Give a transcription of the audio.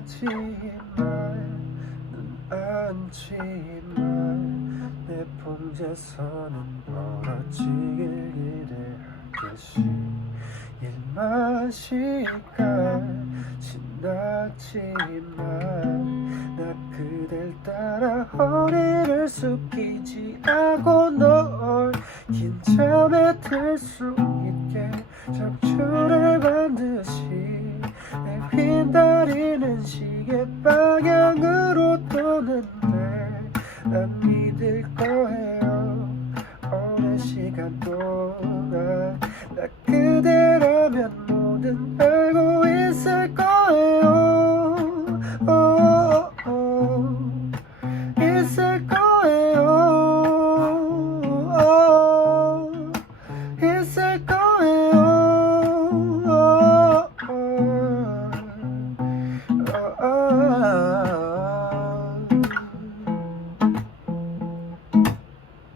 급하지만 눈 앉지만 내 봉제선은 멀어지길 기대하겠지. 일만 시간 지났지만 나 그댈 따라 허리를 숙이지 않고 널 긴 잠에 들 수 있게 척추를 반드시 내 휜다리는 시계 방향으로 도는데 난 믿을 거예요. 오랜 시간 동안 나 그대라면 모든